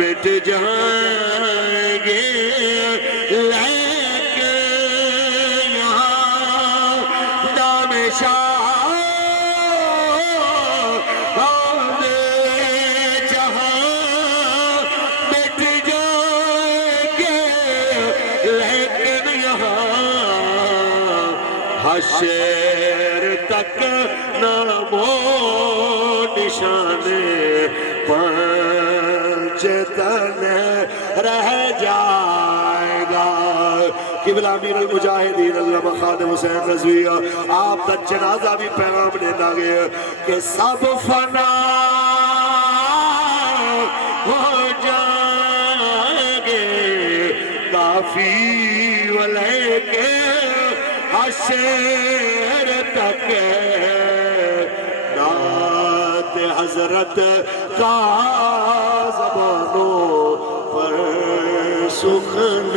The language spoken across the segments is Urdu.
مٹ جائیں گے لیکن یہاں نام شاہ جہاں مٹ جائیں گے لیکن یہاں حشر تک نام و نشان پنجتن رہ جائے گا۔ قبلہ امیر المجاہدین علامہ خادم حسین رضوی آپ کا جنازہ بھی پیغام دینا گیا کہ سب فنا ہو جائیں گے کافی ولیکن حشر تک نعت حضرت کا زبانوں پر سخن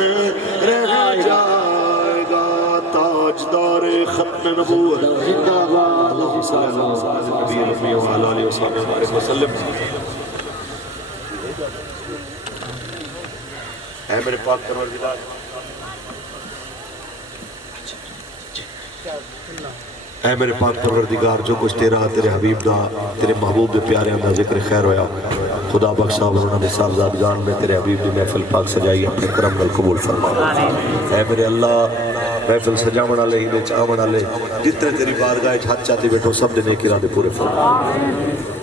رہ جائے گا۔ تاجدار ختم نبوت زندہ باد صلی اللہ علیہ وسلم۔ اے میرے پاک پروردگار، اے میرے پاک پروردگار، جو کچھ تیرا تیرے حبیب دا تیرے محبوب دے پیارے دا ذکر خیر ہویا، خدا بخشا ورنہ دے صاحبزادگان میں تیرے حبیب دی محفل پاک سجائی اپنے کرم نال قبول فرما۔ اے میرے اللہ، محفل سجاون والے ہی دے چاون والے جتنے تیری بارگاہ وچ ہاتھ چاہتے بیٹھو سب دے نیک ارادے پورے فرما۔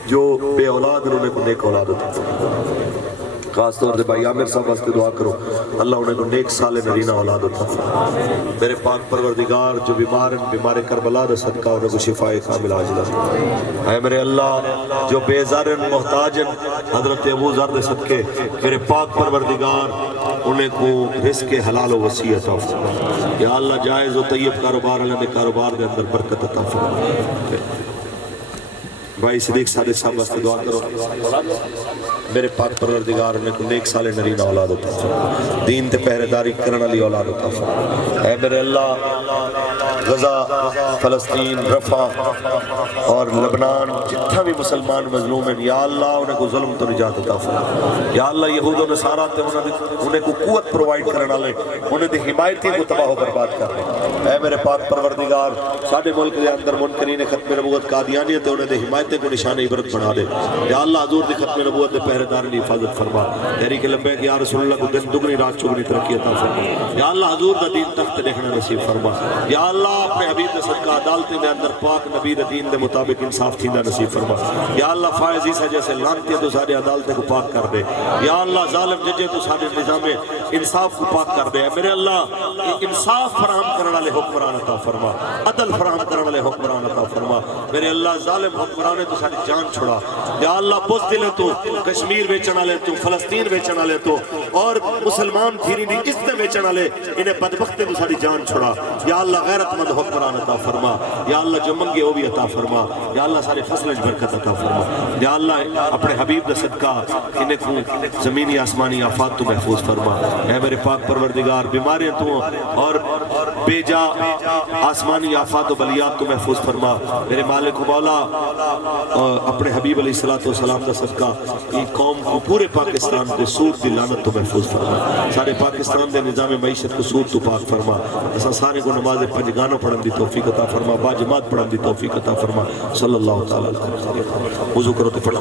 جو بے اولاد انہوں کو نیک اولاد عطا فرما۔ خاص طور سے بھائی عامر صاحب واسطے دعا کرو اللہ انہیں کو نیک سال نرینہ اولاد عطا فرما۔ میرے پاک پروردگار جو بیمار کربلا دا صدقہ انہیں کو شفاء کامل عاجلہ۔ اے میرے اللہ جو بیزارن محتاجن حضرت ابو ذر دے صدقے میرے پاک پروردگار انہیں کو رزق حلال و وسیع عطا فرما۔ یا اللہ جائز و طیب کاروبار اللہ نے کاروبار دے اندر برکت عطا فرما۔ بھائی صدیق صادق صاحب واسطے دعا کرو میرے پاک پروردگار انہیں کو نیک سال نرینہ اولاد عطا فرما، دین تے پہرےداری کرنے والی اولاد عطا فرما۔ اے میرے اللہ غزہ، فلسطین، رفح اور لبنان جتنا بھی مسلمان مظلوم ہیں یا اللہ انہیں کو ظلم تو نجات عطا فرما۔ یا اللہ یہود و نصارہ تے انہیں کو قوت پرووائیڈ کرنے والے انہیں دی حمایتی کو تباہ و برباد کر دے۔ اے میرے پاک پروردگار ساڈے ملک دے اندر منکرین ختم نبوت قادیانیت تے انہیں دی حمایت کو نشان عبرت بنا دے۔ یا اللہ حضور دی ختم نبوت دے پہرےدار کی حفاظت فرما۔ تحریک لبیک یا رسول اللہ کو دن دگنی رات چگنی ترقی عطا فرما۔ یا اللہ حضور دا دین تخت دیکھنا نصیب فرما۔ یا اللہ اپنے حبیب دے صدقہ عدالت دے اندر پاک نبی دے دین دے مطابق انصاف تھیندا نصیب فرما۔ یا اللہ فائز عیسیٰ جیسے لعنتی تو سارے عدالت کو پاک کر دے۔ یا اللہ ظالم ججے تو سارے نظام انصاف کو پاک کر دے۔ میرے اللہ انصاف فراہم کرنے والے حکمران عطا فرما، عدل فراہم کرنے والے حکمران عطا فرما۔ میرے اللہ ظالم حکمران تو ساری جان چھڑا۔ یا اللہ بزدل تو کشمیر بیچن والے تو فلسطین بیچن والے تو اور مسلمان دھیری دی عزت بیچن والے انہیں بدبختے تو ساری جان چھڑا۔ یا اللہ غیرت مند حکمران عطا فرما۔ یا اللہ جو منگے وہ بھی عطا فرما۔ یا اللہ سارے فصل برکت عطا فرما۔ یا اللہ اپنے حبیب دا صدقہ انہیں کو زمینی آسمانی آفات تو محفوظ فرما۔ اے میرے پاک پروردگار بیماریاں تو اور بے جا آسمانی آفات و بلیات تو محفوظ فرما۔ میرے مالک و مولا اپنے حبیب علیہ السلام دا صدقہ یہ قوم کو پورے پاکستان کو سود دی لعنت تو محفوظ فرما۔ سارے پاکستان دے نظام معیشت کو سود تو پاک فرما۔ ایسا سارے کو نماز پنجگانوں پڑھن دی توفیق عطا فرما، باجماعت پڑھن دی توفیق عطا فرما۔ صلی اللہ تعالیٰ علیہ وسلم۔ وضو کرو تو پڑھو۔